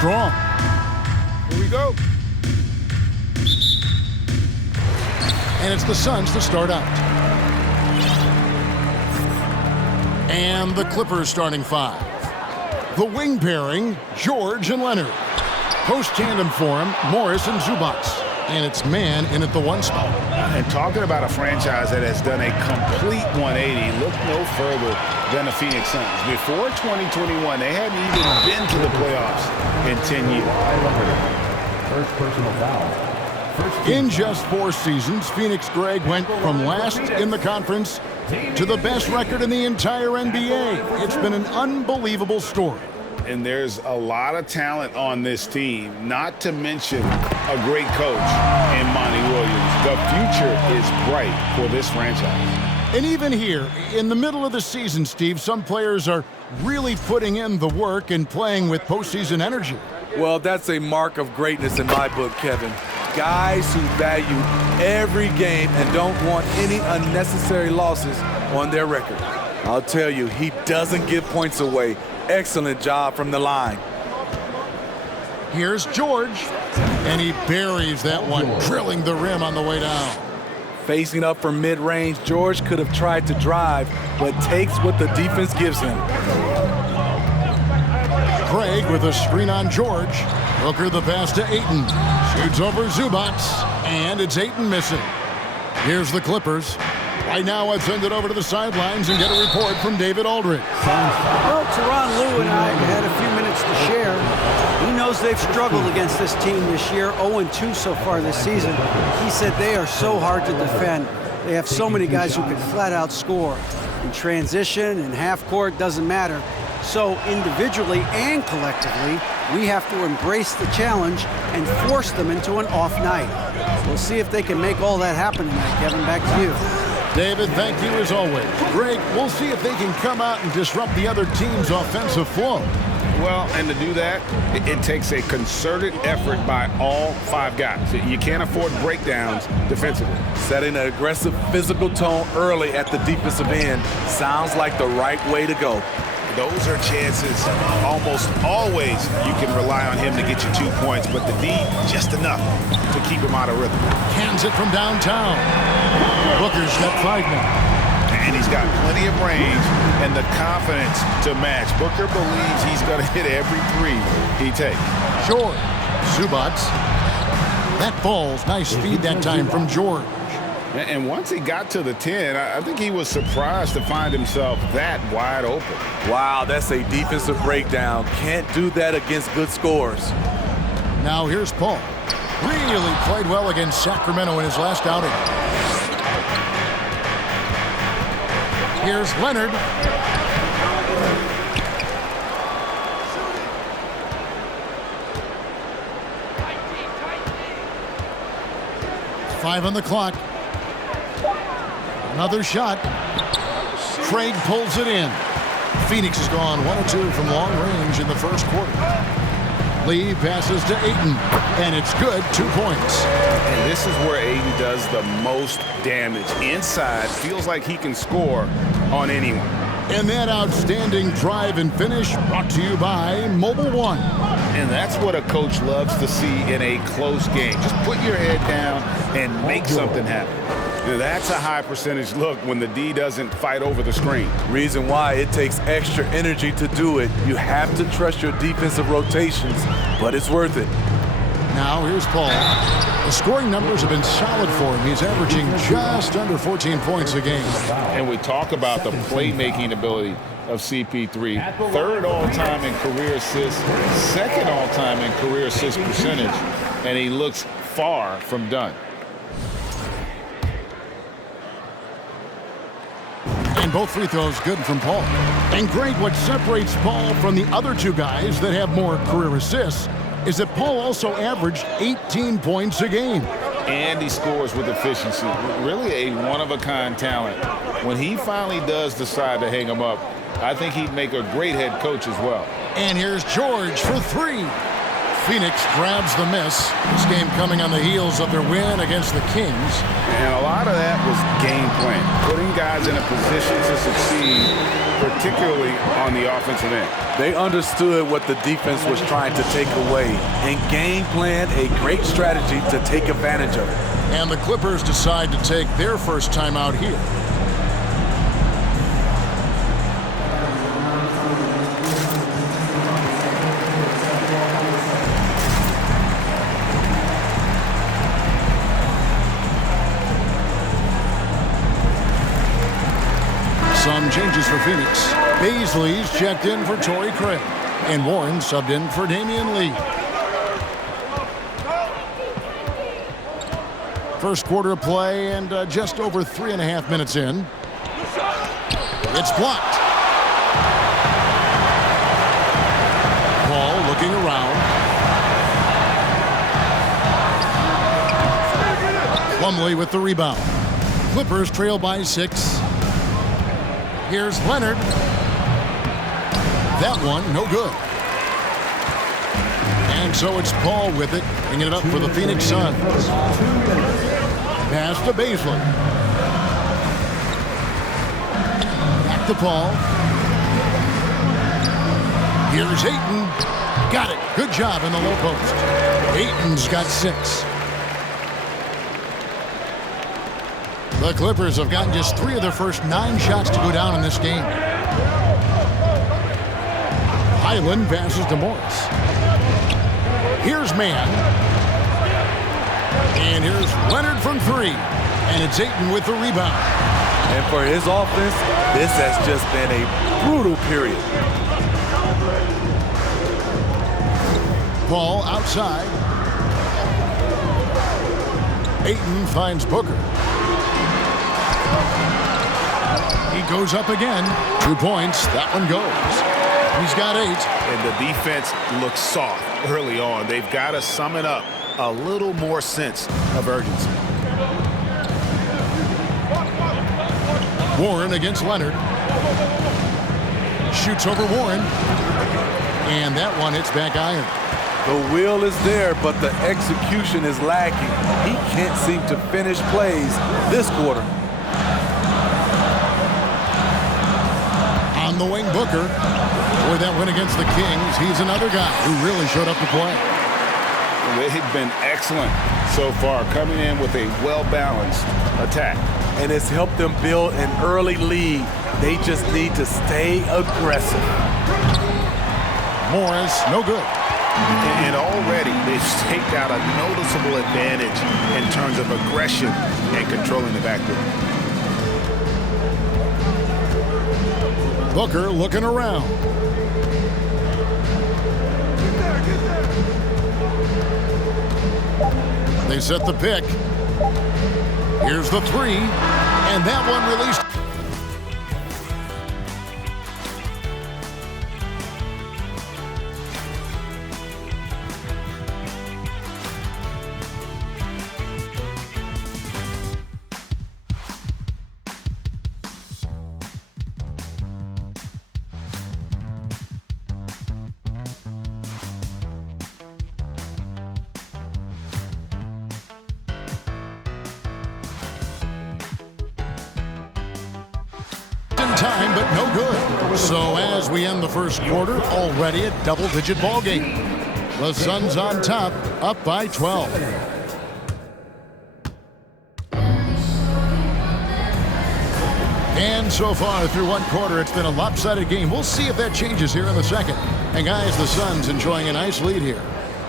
strong. Here we go. And it's the Suns to start out. And the Clippers starting five. The wing pairing, George and Leonard. Post tandem for him, Morris and Zubac. And it's man in at the one spot. And talking about a franchise that has done a complete 180, look no further than the Phoenix Suns. Before 2021, they hadn't even been to the playoffs in 10 years. First personal foul. In just 4 seasons, Phoenix Greg went from last in the conference to the best record in the entire NBA. It's been an unbelievable story. And there's a lot of talent on this team, not to mention a great coach in Monty Williams. The future is bright for this franchise. And even here, in the middle of the season, Steve, some players are really putting in the work and playing with postseason energy. Well, that's a mark of greatness in my book, Kevin. Guys who value every game and don't want any unnecessary losses on their record. I'll tell you, he doesn't give points away. Excellent job from the line. Here's George, and he buries that one, drilling the rim on the way down. Facing up from mid-range, George could have tried to drive, but takes what the defense gives him. Craig with a screen on George. Hooker the pass to Ayton. Shoots over Zubac, and it's Ayton missing. Here's the Clippers. Right now, let's send it over to the sidelines and get a report from David Aldridge. Well, Tyronn Lue and I had a few minutes to share. He knows they've struggled against this team this year, 0-2 so far this season. He said they are so hard to defend. They have so many guys who can flat out score. In transition and half court, doesn't matter. So individually and collectively, we have to embrace the challenge and force them into an off night. We'll see if they can make all that happen tonight. Kevin, back to you. David, thank you as always. Greg, we'll see if they can come out and disrupt the other team's offensive flow. Well, and to do that, it takes a concerted effort by all 5 guys. You can't afford breakdowns defensively. Setting an aggressive physical tone early at the defensive end sounds like the right way to go. Those are chances almost always you can rely on him to get you 2 points, but the D, just enough to keep him out of rhythm. Cans it from downtown. Booker's got 5 now. And he's got plenty of range and the confidence to match. Booker believes he's going to hit every 3 he takes. George. Zubac. That falls. Nice feed that time from George. And once he got to the 10, I think he was surprised to find himself that wide open. Wow, that's a defensive breakdown. Can't do that against good scores. Now here's Paul. Really played well against Sacramento in his last outing. Here's Leonard. Five on the clock. Another shot. Craig pulls it in. Phoenix has gone 1 of 2 from long range in the first quarter. Lee passes to Ayton, and it's good, 2 points. And this is where Ayton does the most damage. Inside, feels like he can score on anyone. And that outstanding drive and finish brought to you by Mobile One. And that's what a coach loves to see in a close game. Just put your head down and make something happen. That's a high percentage look when the D doesn't fight over the screen. Reason why it takes extra energy to do it. You have to trust your defensive rotations, but it's worth it. Now here's Paul. The scoring numbers have been solid for him. He's averaging just under 14 points a game. And we talk about the playmaking ability of CP3. 3rd all-time in career assists, 2nd all-time in career assist percentage, and he looks far from done. And both free throws good from Paul. And Greg, what separates Paul from the other 2 guys that have more career assists is that Paul also averaged 18 points a game. And he scores with efficiency. Really a one-of-a-kind talent. When he finally does decide to hang him up, I think he'd make a great head coach as well. And here's George for 3. Phoenix grabs the miss. This game coming on the heels of their win against the Kings. And a lot of that was game plan, putting guys in a position to succeed, particularly on the offensive end. They understood what the defense was trying to take away and game plan a great strategy to take advantage of it. And the Clippers decide to take their first time out here. Some changes for Phoenix. Baisley's checked in for Torrey Craig. And Warren subbed in for Damian Lee. First quarter of play and just over 3.5 minutes in. It's blocked. Paul looking around. Plumlee with the rebound. Clippers trail by 6. Here's Leonard. That one, no good. And so it's Paul with it, bringing it up for the Phoenix Suns. Pass to Baisley. Back to Paul. Here's Ayton. Got it. Good job in the low post. Ayton's got 6. The Clippers have gotten just 3 of their first 9 shots to go down in this game. Highland passes to Morris. Here's Mann. And here's Leonard from 3. And it's Ayton with the rebound. And for his offense, this has just been a brutal period. Paul outside. Ayton finds Booker. He goes up again. 2 points. That one goes. He's got 8. And the defense looks soft early on. They've got to sum it up. A little more sense of urgency. Warren against Leonard. Shoots over Warren. And that one hits back iron. The will is there, but the execution is lacking. He can't seem to finish plays this quarter. On the wing, Booker. For that win against the Kings, he's another guy who really showed up to play. They've been excellent so far, coming in with a well-balanced attack. And it's helped them build an early lead. They just need to stay aggressive. Morris, no good. And already they've staked out a noticeable advantage in terms of aggression and controlling the backcourt. Booker looking around. They set the pick. Here's the 3. And that one released. Time, but no good. So as we end the first quarter, already a double-digit ball game. The Suns on top, up by 12. And so far through one quarter, it's been a lopsided game. We'll see if that changes here in the second. And guys, the Suns enjoying a nice lead here.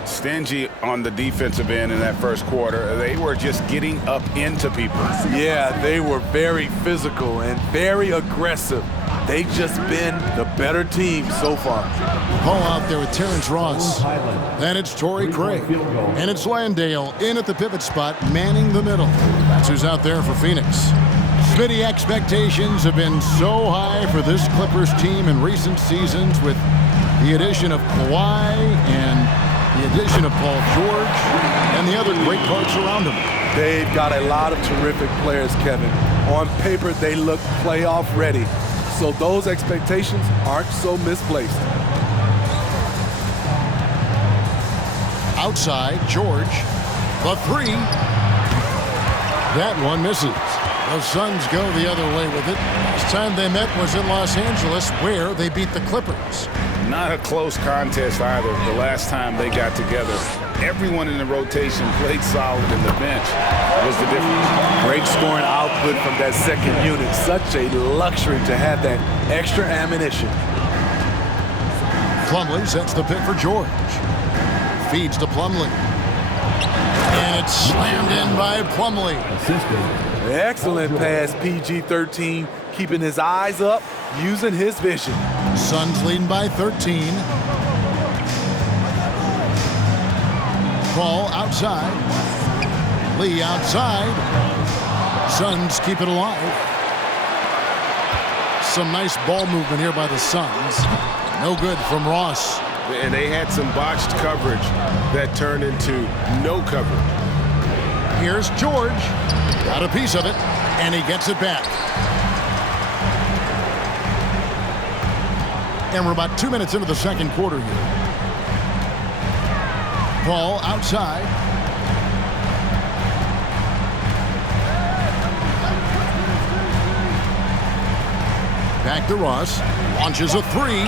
Stingy on the defensive end in that first quarter. They were just getting up into people. Yeah, they were very physical and very aggressive. They've just been the better team so far. Paul out there with Terrence Ross. Then it's Torrey Craig. And it's Landale in at the pivot spot, manning the middle. That's who's out there for Phoenix. Smitty, expectations have been so high for this Clippers team in recent seasons with the addition of Kawhi and the addition of Paul George and the other great parts around him. They've got a lot of terrific players, Kevin. On paper, they look playoff ready. So those expectations aren't so misplaced. Outside, George. The three. That one misses. The Suns go the other way with it. Last time they met was in Los Angeles, where they beat the Clippers. Not a close contest either. The last time they got together, everyone in the rotation played solid, and the bench was the difference. Great scoring output from that second unit. Such a luxury to have that extra ammunition. Plumlee sets the pick for George. Feeds to Plumlee. And it's slammed in by Plumlee. Excellent pass, PG-13, keeping his eyes up, using his vision. Suns leading by 13. Ball outside. Lee outside. Suns keep it alive. Some nice ball movement here by the Suns. No good from Ross. And they had some botched coverage that turned into no coverage. Here's George. Got a piece of it, and he gets it back. And we're about 2 minutes into the second quarter here. Ball outside. Back to Ross. Launches a three.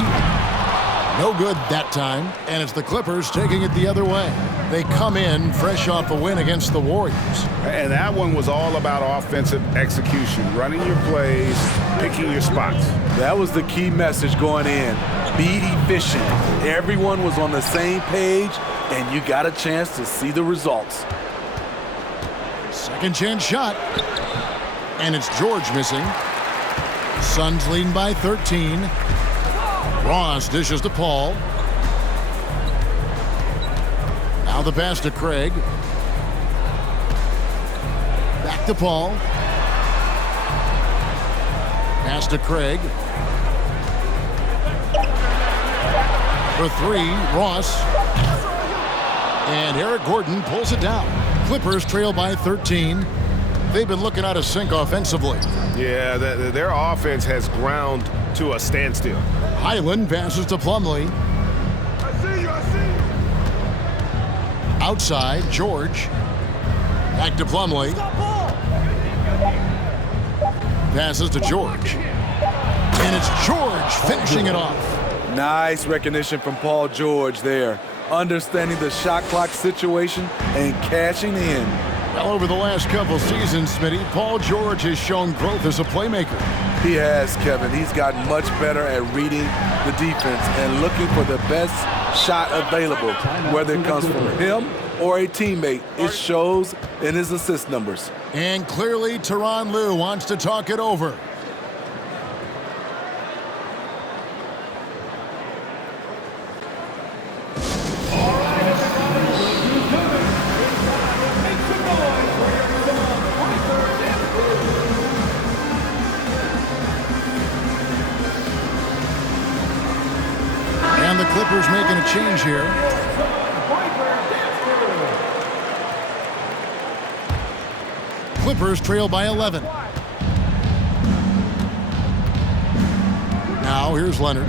No good that time. And it's the Clippers taking it the other way. They come in fresh off a win against the Warriors. And that one was all about offensive execution, running your plays, picking your spots. That was the key message going in. Be efficient. Everyone was on the same page, and you got a chance to see the results. Second chance shot. And it's George missing. Suns leading by 13. Ross dishes to Paul. Now the pass to Craig. Back to Paul. Pass to Craig. For three, Ross. And Eric Gordon pulls it down. Clippers trail by 13. They've been looking out of sync offensively. Yeah, their offense has ground to a standstill. Highland passes to Plumlee. Outside, George. Back to Plumlee. Passes to George. And it's George finishing it off. Nice recognition from Paul George there. Understanding the shot clock situation and cashing in. Well, over the last couple seasons, Smitty, Paul George has shown growth as a playmaker. He has, Kevin. He's gotten much better at reading the defense and looking for the best shot available, whether it comes from him or a teammate. It shows in his assist numbers. And clearly, Tyronn Lue wants to talk it over. And the Clippers making a change here. Clippers trail by 11. Now here's Leonard.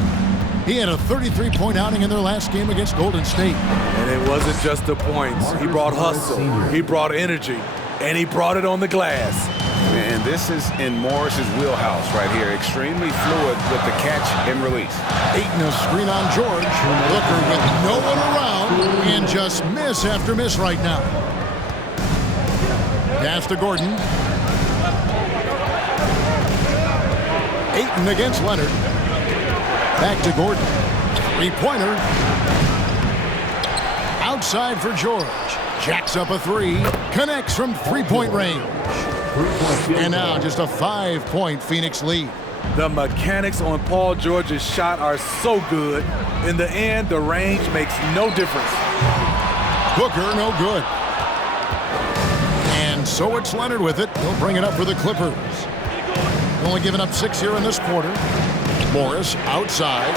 He had a 33-point outing in their last game against Golden State. And it wasn't just the points. He brought hustle, he brought energy, and he brought it on the glass. And this is in Morris's wheelhouse right here. Extremely fluid with the catch and release. Ayton a screen on George. Booker with no one around and just miss after miss right now. Pass to Gordon. Ayton against Leonard. Back to Gordon. Three-pointer. Outside for George. Jacks up a three. Connects from three-point range. And now just a 5-point Phoenix lead. The mechanics on Paul George's shot are so good. In the end, the range makes no difference. Booker, no good. And so it's Leonard with it. He'll bring it up for the Clippers. Only giving up 6 here in this quarter. Morris outside.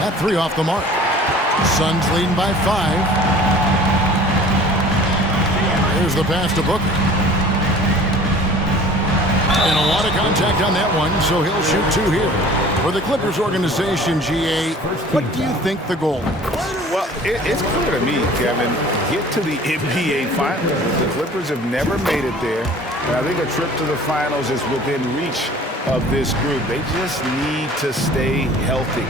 That three off the mark. Suns leading by 5. Here's the pass to Booker. And a lot of contact on that one, so he'll shoot 2 here. For the Clippers organization, GA, what do you think the goal is? Well, it's clear to me, Kevin, get to the NBA Finals. The Clippers have never made it there. And I think a trip to the Finals is within reach of this group. They just need to stay healthy.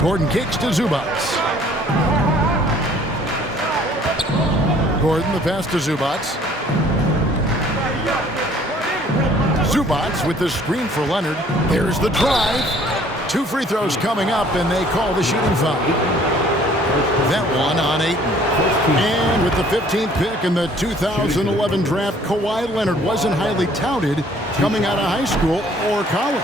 Gordon kicks to Zubats. Gordon, the pass to Zubats. Zubats with the screen for Leonard. There's the drive. 2 free throws coming up, and they call the shooting foul. That one on Ayton. And with the 15th pick in the 2011 draft, Kawhi Leonard wasn't highly touted coming out of high school or college.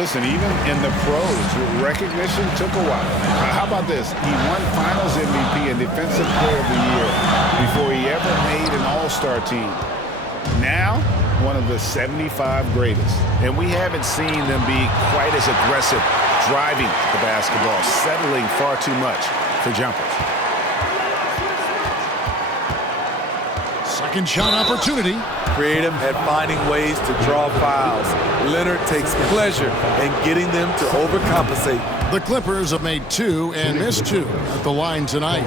Listen, even in the pros, recognition took a while. How about this? He won Finals MVP and Defensive Player of the Year before he ever made an All-Star team. Now, one of the 75 greatest. And we haven't seen them be quite as aggressive driving the basketball, settling far too much for jumpers. Second shot opportunity. Creative at finding ways to draw fouls. Leonard takes pleasure in getting them to overcompensate. The Clippers have made 2 and missed 2 at the line tonight.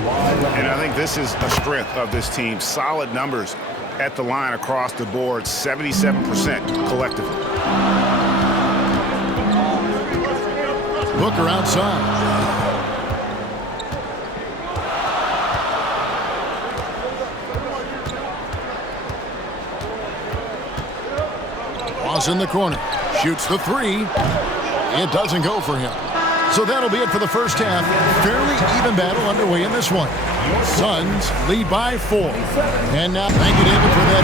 And I think this is a strength of this team. Solid numbers at the line across the board, 77% collectively. Booker outside. In the corner, shoots the 3. It doesn't go for him. So that'll be it for the first half. Fairly even battle underway in this one. Suns lead by 4. And now, thank you, David, for that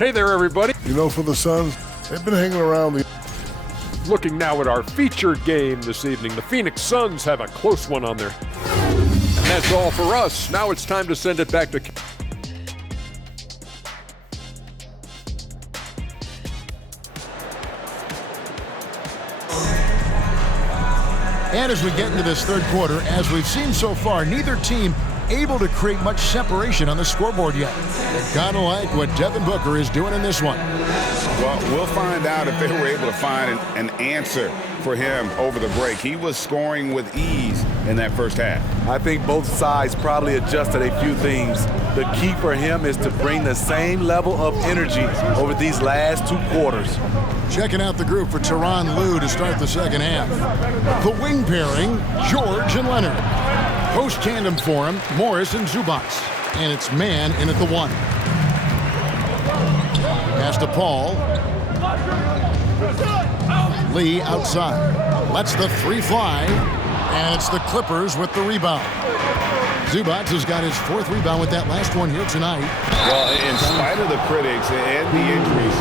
interview. Hey there, everybody. You know, for the Suns, they've been hanging around the... Looking now at our featured game this evening. The Phoenix Suns have a close one on their... And that's all for us. Now it's time to send it back to... And as we get into this third quarter, as we've seen so far, neither team able to create much separation on the scoreboard yet. They're kind of like what Devin Booker is doing in this one. Well, we'll find out if they were able to find an answer for him over the break. He was scoring with ease in that first half. I think both sides probably adjusted a few things. The key for him is to bring the same level of energy over these last 2 quarters. Checking out the group for Tyronn Lue to start the second half. The wing pairing, George and Leonard. Post tandem for him, Morris and Zubats. And it's man in at the 1. Pass to Paul. Lee outside. Lets the 3 fly. And it's the Clippers with the rebound. Zubats has got his 4th rebound with that last one here tonight. Well, in spite of the critics and the injuries,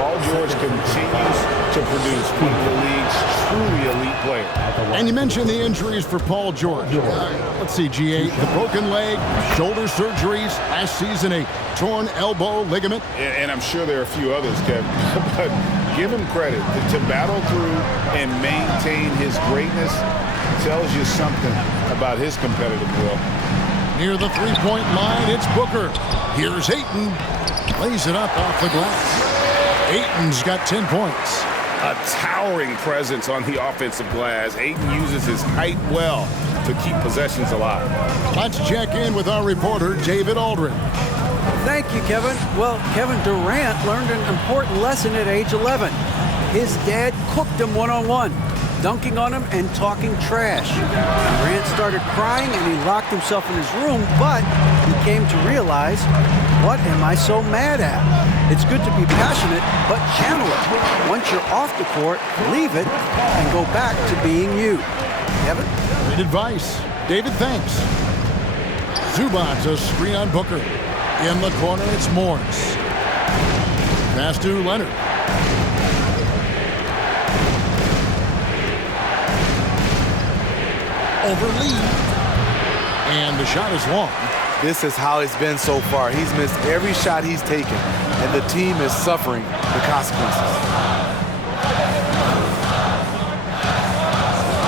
Paul George continues to produce one of the league's truly elite players. And you mentioned the injuries for Paul George. Let's see, GA, the broken leg, shoulder surgeries, last season a torn elbow ligament. And I'm sure there are a few others, Kevin. But give him credit. To battle through and maintain his greatness tells you something about his competitive will. Near the 3-point line, it's Booker. Here's Ayton. Lays it up off the glass. Ayton's got 10 points. A towering presence on the offensive glass. Ayton uses his height well to keep possessions alive. Let's check in with our reporter, David Aldridge. Thank you, Kevin. Well, Kevin Durant learned an important lesson at age 11. His dad cooked him one-on-one, dunking on him and talking trash. Durant started crying and he locked himself in his room, but he came to realize, what am I so mad at? It's good to be passionate, but channel it. Once you're off the court, leave it and go back to being you. Kevin? Great advice. David, thanks. Zubats a screen on Booker. In the corner, it's Morris. Pass to Leonard. Over Lee. And the shot is long. This is how it's been so far. He's missed every shot he's taken, and the team is suffering the consequences.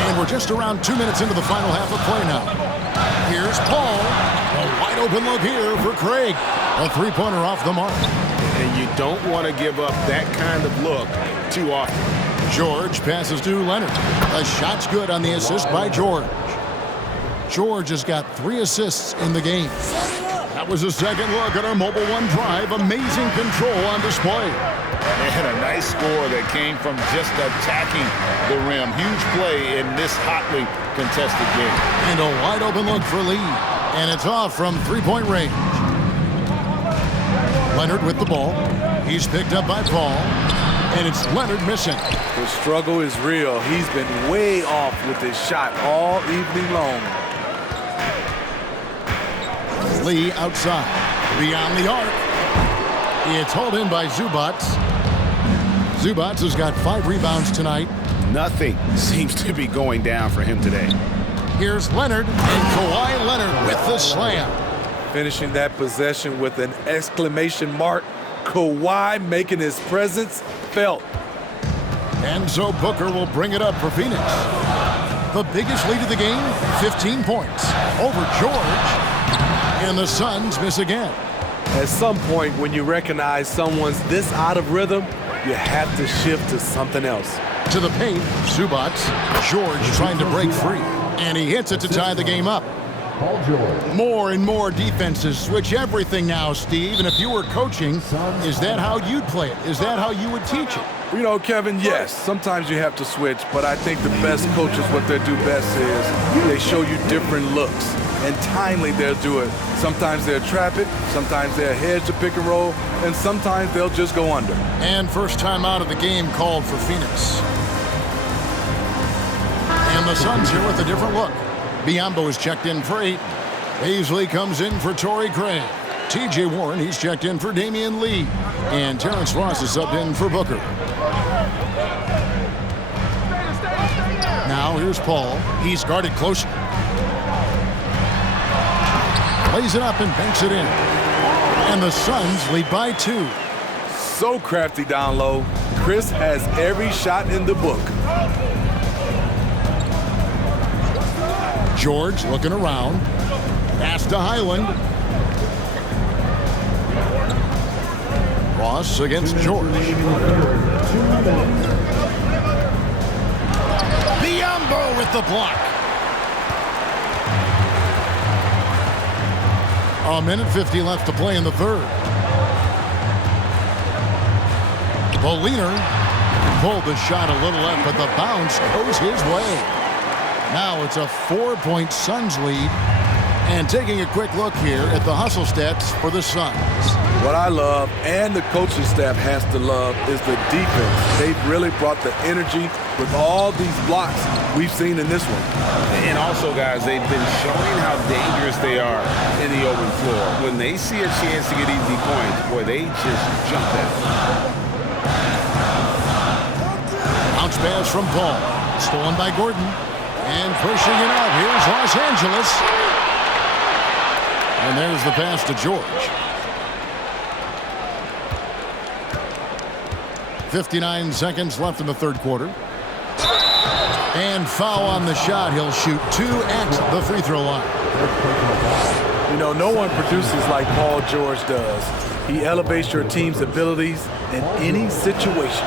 And we're just around 2 minutes into the final half of play now. Here's Paul. A wide open look here for Craig. A three-pointer off the mark. And you don't want to give up that kind of look too often. George passes to Leonard. A shot's good on the assist by George. George has got 3 assists in the game. That was a second look at our Mobile One drive. Amazing control on display. And a nice score that came from just attacking the rim. Huge play in this hotly contested game. And a wide open look for Lee. And it's off from three-point range. Leonard with the ball. He's picked up by Paul. And it's Leonard missing. The struggle is real. He's been way off with his shot all evening long. Lee outside. Beyond the arc. It's hauled in by Zubats. Zubats has got 5 rebounds tonight. Nothing seems to be going down for him today. Here's Leonard, and Kawhi Leonard with the slam. Finishing that possession with an exclamation mark. Kawhi making his presence felt. And so Booker will bring it up for Phoenix. The biggest lead of the game, 15 points over George. And the Suns miss again. At some point, when you recognize someone's this out of rhythm, you have to shift to something else. To the paint, Zubats. George trying to break free. And he hits it to tie the game up. Paul George. More and more defenses switch everything now, Steve. And if you were coaching, is that how you'd play it? Is that how you would teach it? You know, Kevin, yes, sometimes you have to switch, but I think the best coaches, what they do best is they show you different looks. And timely, they'll do it. Sometimes they'll trap it, sometimes they'll hedge the pick and roll, and sometimes they'll just go under. And first time out of the game called for Phoenix. And the Suns here with a different look. Biyombo is checked in for 8. Paisley comes in for Torrey Craig. T.J. Warren, he's checked in for Damian Lee. And Terrence Ross is subbed in for Booker. Now here's Paul. He's guarded closely. Lays it up and banks it in. And the Suns lead by 2. So crafty down low. Chris has every shot in the book. George looking around. Pass to Highland. Ross against George. Biyombo with the block. A minute 50 left to play in the third. Boliner pulled the shot a little left, but the bounce goes his way. Now it's a 4-point Suns lead. And taking a quick look here at the hustle stats for the Suns. What I love, and the coaching staff has to love, is the defense. They've really brought the energy with all these blocks we've seen in this one. And also, guys, they've been showing how dangerous they are in the open floor. When they see a chance to get easy points, boy, they just jump at it. Bounce pass from Paul. Stolen by Gordon. And pushing it out. Here's Los Angeles. And there's the pass to George. 59 seconds left in the third quarter. And foul on the shot. He'll shoot 2 at the free throw line. You know, no one produces like Paul George does. He elevates your team's abilities in any situation.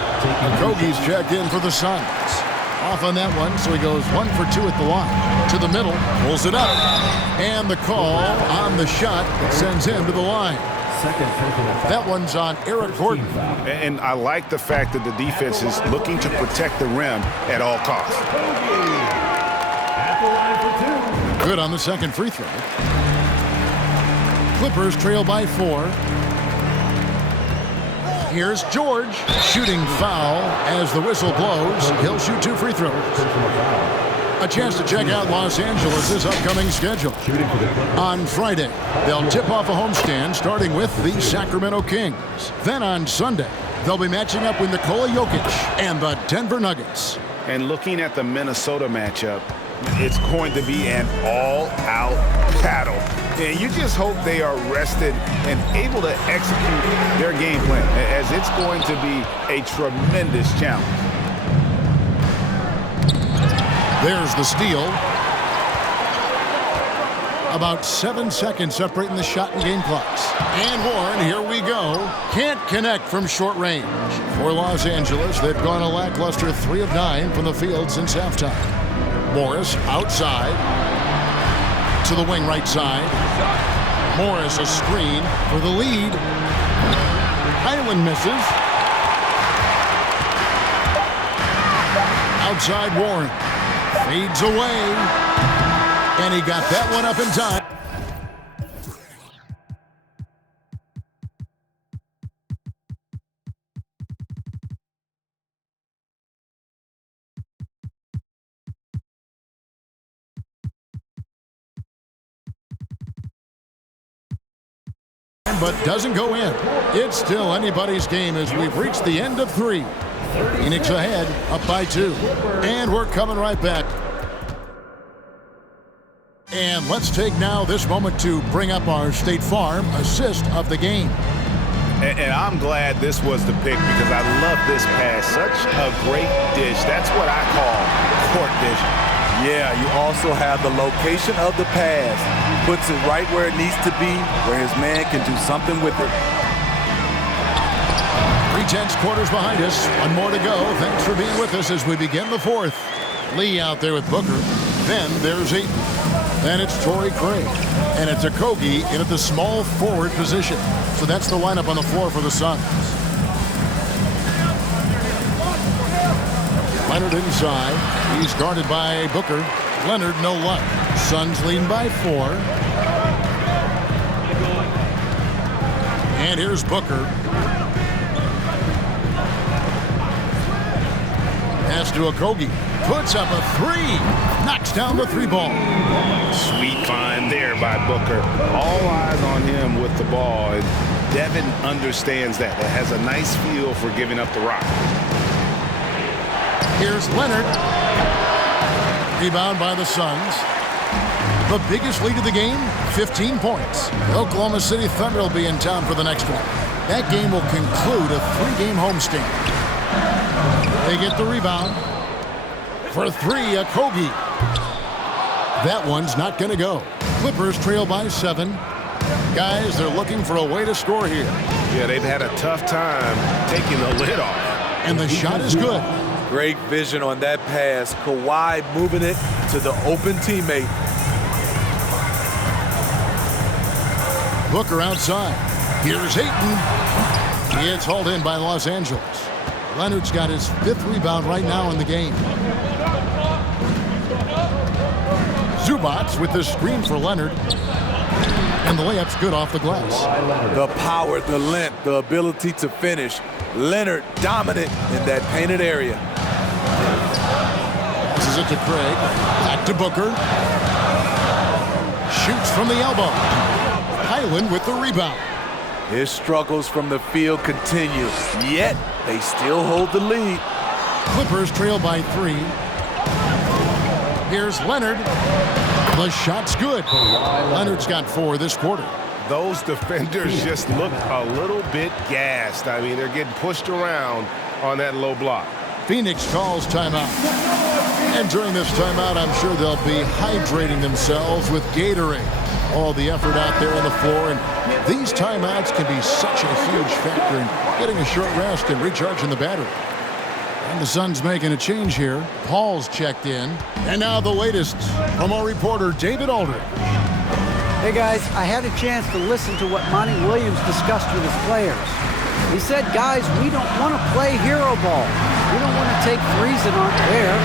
Okogie's checked in for the Suns. Off on that one, so he goes 1 for 2 at the line. To the middle, pulls it up. And the call on the shot that sends him to the line. That one's on Eric Gordon. And I like the fact that the defense is looking to protect the rim at all costs. Good on the second free throw. Clippers trail by 4. Here's George shooting foul as the whistle blows. He'll shoot 2 free throws. A chance to check out Los Angeles' upcoming schedule. On Friday, they'll tip off a homestand starting with the Sacramento Kings. Then on Sunday, they'll be matching up with Nikola Jokic and the Denver Nuggets. And looking at the Minnesota matchup, it's going to be an all-out battle. And you just hope they are rested and able to execute their game plan, as it's going to be a tremendous challenge. There's the steal. About 7 seconds separating the shot and game clocks. And Warren, here we go. Can't connect from short range. For Los Angeles, they've gone a lackluster 3 of 9 from the field since halftime. Morris outside to the wing right side. Morris a screen for the lead. Highland misses. Outside Warren. Fades away. And he got that one up in time. But doesn't go in. It's still anybody's game as we've reached the end of 3. Phoenix ahead, up by 2. And we're coming right back. And let's take now this moment to bring up our State Farm assist of the game. And I'm glad this was the pick because I love this pass. Such a great dish. That's what I call court vision. Yeah, you also have the location of the pass. Puts it right where it needs to be, where his man can do something with it. 3/10 quarters behind us. One more to go. Thanks for being with us as we begin the 4th. Lee out there with Booker. Then there's Ayton. Then it's Torrey Craig. And it's Okogie in at the small forward position. So that's the lineup on the floor for the Suns. Leonard inside. He's guarded by Booker. Leonard no luck. Suns leading by 4. And here's Booker. Pass to Okogie. Puts up a 3. Knocks down the 3 ball. Sweet find there by Booker. All eyes on him with the ball. And Devin understands that. It has a nice feel for giving up the rock. Here's Leonard. Rebound by the Suns. The biggest lead of the game, 15 points. The Oklahoma City Thunder will be in town for the next one. That game will conclude a 3-game homestand. They get the rebound. For 3, Okogie. That one's not going to go. Clippers trail by 7. Guys, they're looking for a way to score here. Yeah, they've had a tough time taking the lid off. And the shot is good. Great vision on that pass. Kawhi moving it to the open teammate. Booker outside. Here's Ayton. It's hauled in by Los Angeles. Leonard's got his 5th rebound right now in the game. Zubac with the screen for Leonard. And the layup's good off the glass. The power, the length, the ability to finish. Leonard dominant in that painted area. Passes it to Craig. Back to Booker. Shoots from the elbow. Highland with the rebound. His struggles from the field continue, yet they still hold the lead. Clippers trail by 3. Here's Leonard. The shot's good. Leonard's got 4 this quarter. Those defenders just look a little bit gassed. I mean, they're getting pushed around on that low block. Phoenix calls timeout. And during this timeout, I'm sure they'll be hydrating themselves with Gatorade. All the effort out there on the floor, and these timeouts can be such a huge factor in getting a short rest and recharging the battery. And the Suns making a change here. Paul's checked in. And now the latest from our reporter, David Aldridge. Hey guys, I had a chance to listen to what Monty Williams discussed with his players. He said, guys, we don't want to play hero ball. We don't want to take threes that aren't there.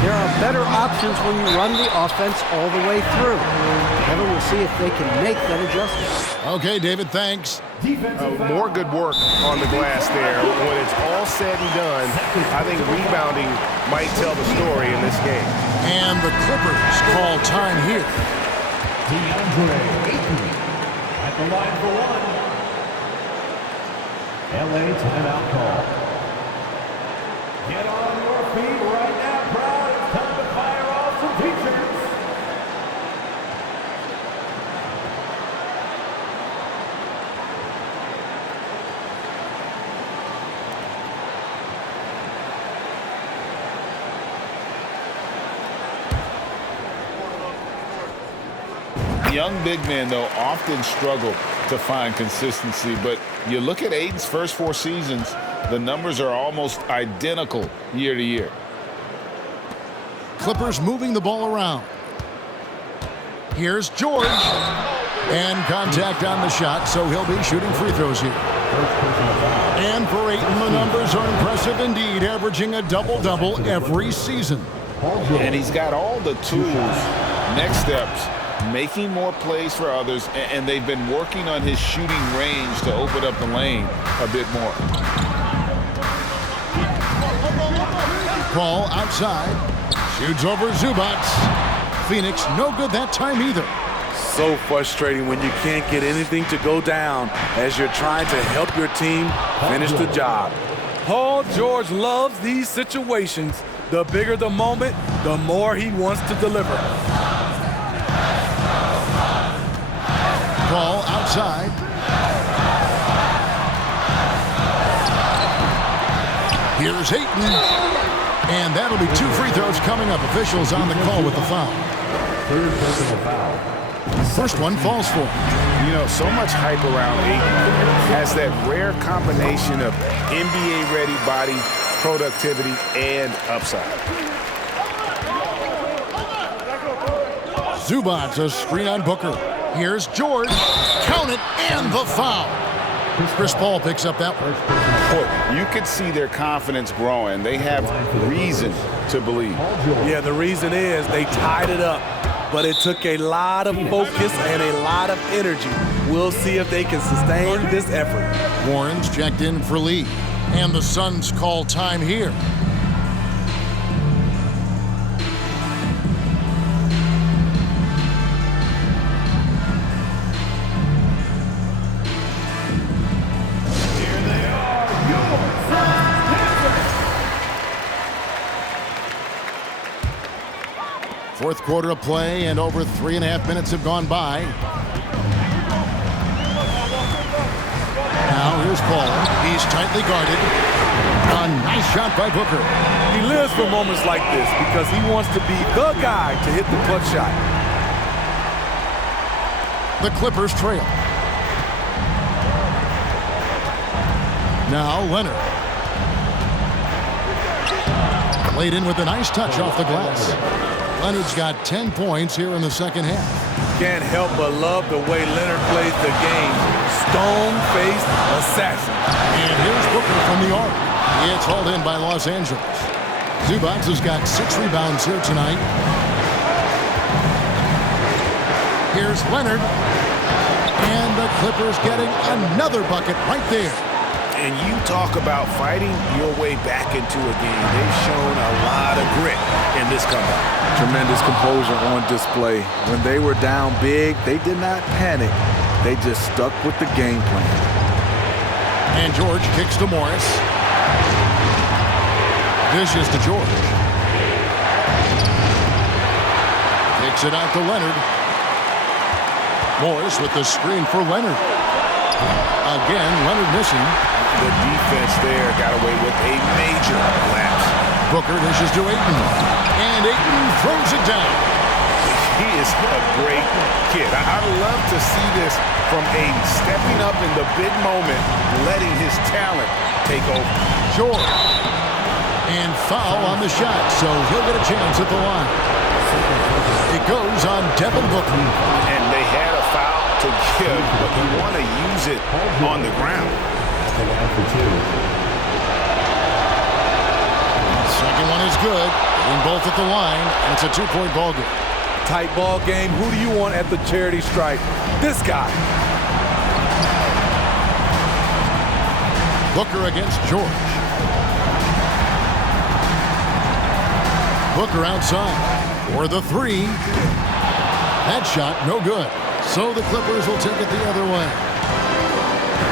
There are better options when you run the offense all the way through. Kevin, we'll see if they can make that adjustment. Okay, David, thanks. More good work on the glass there. When it's all said and done, I think rebounding might tell the story in this game. And the Clippers call time here. DeAndre Ayton at the line for 1. LA timeout call. Get on your feet right now, crowd. It's time to fire off some teachers. Young big men, though, often struggle to find consistency. But you look at Ayton's first 4 seasons, the numbers are almost identical year to year. Clippers moving the ball around. Here's George. And contact on the shot, so he'll be shooting free throws here. And for Ayton, the numbers are impressive indeed, averaging a double-double every season. And he's got all the tools, next steps, making more plays for others, and they've been working on his shooting range to open up the lane a bit more. Ball outside. Shoots over Zubac. Phoenix no good that time either. So frustrating when you can't get anything to go down as you're trying to help your team finish the job. Paul George loves these situations. The bigger the moment, the more he wants to deliver. Ball outside. Here's Ayton. And that'll be 2 free throws coming up. Officials on the call with the foul. Third personal foul. First one falls for him. You know, so much hype around Ayton. Has that rare combination of NBA-ready body, productivity, and upside. Zubac, a screen on Booker. Here's George. Count it, and the foul. Chris Paul picks up that one. Boy, you could see their confidence growing. They have reason to believe. Yeah, the reason is they tied it up, but it took a lot of focus and a lot of energy. We'll see if they can sustain this effort. Warren's checked in for Lee, and the Suns call time here. Fourth quarter of play, and over 3.5 minutes have gone by. Now here's Paul. He's tightly guarded. A nice shot by Booker. He lives for moments like this because he wants to be the guy to hit the clutch shot. The Clippers trail. Now Leonard. Laid in with a nice touch off the glass. Leonard's got 10 points here in the second half. Can't help but love the way Leonard plays the game. Stone-faced assassin. And here's Booker from the arc. It's hauled in by Los Angeles. Zubac has got 6 rebounds here tonight. Here's Leonard. And the Clippers getting another bucket right there. And you talk about fighting your way back into a game. They've shown a lot of grit in this comeback. Tremendous composure on display. When they were down big, they did not panic. They just stuck with the game plan. And George kicks to Morris. Dishes to George. Kicks it out to Leonard. Morris with the screen for Leonard. Again, Leonard missing. The defense there got away with a major lapse. Booker dishes to Ayton. And Ayton throws it down. He is a great kid. I love to see this from Ayton, stepping up in the big moment, letting his talent take over. George. And foul on the shot, so he'll get a chance at the line. It goes on Devin Booker. And they had a foul to give, but you want to use it on the ground. Second one is good. Getting both at the line, and it's a 2-point ball game. Tight ball game. Who do you want at the charity stripe? This guy. Booker against George. Booker outside for the 3. That shot, no good. So the Clippers will take it the other way.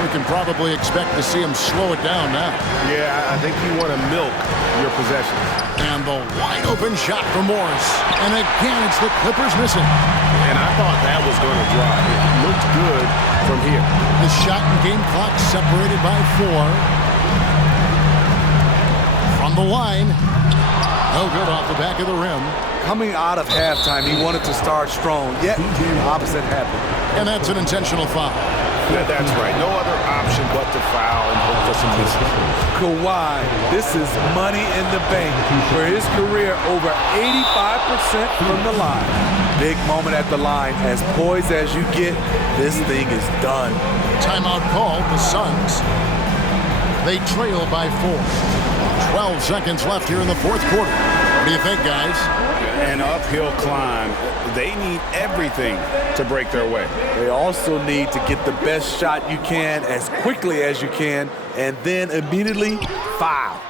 We can probably expect to see him slow it down now. Yeah, I think you want to milk your possessions. And the wide open shot from Morris. And again, it's the Clippers missing. And I thought that was going to drive. It looked good from here. The shot and game clock separated by 4. From the line. No good off the back of the rim. Coming out of halftime, he wanted to start strong, yet the opposite happened. And that's an intentional foul. Yeah, that's right. No other option but to foul and hope for some misses. Kawhi, this is money in the bank for his career, over 85% from the line. Big moment at the line. As poised as you get, this thing is done. Timeout called, the Suns. They trail by 4. 12 seconds left here in the fourth quarter. What do you think, guys? An uphill climb. They need everything to break their way. They also need to get the best shot you can as quickly as you can, and then immediately foul.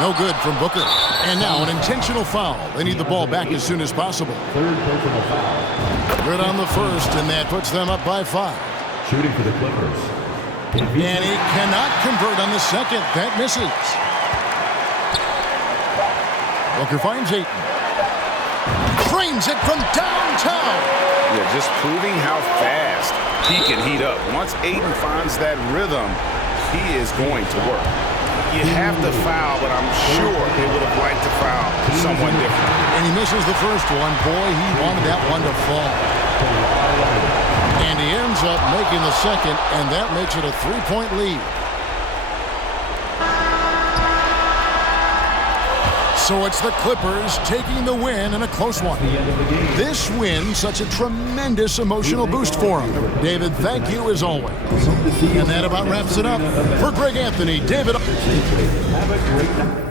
No good from Booker. And now an intentional foul. They need the ball back as soon as possible. Third personal foul. Good on the first, and that puts them up by 5. Shooting for the Clippers. And he cannot convert on the second. That misses. Booker finds Ayton. Frames it from downtown. Yeah, just proving how fast he can heat up. Once Ayton finds that rhythm, he is going to work. You have to foul, but I'm sure they would have liked to foul someone different. And he misses the first one. Boy, he wanted that one to fall. And he ends up making the second, and that makes it a 3-point lead. So it's the Clippers taking the win in a close one. This win, such a tremendous emotional boost for them. David, thank you as always. And that about wraps it up. For Greg Anthony, David. Have a great night.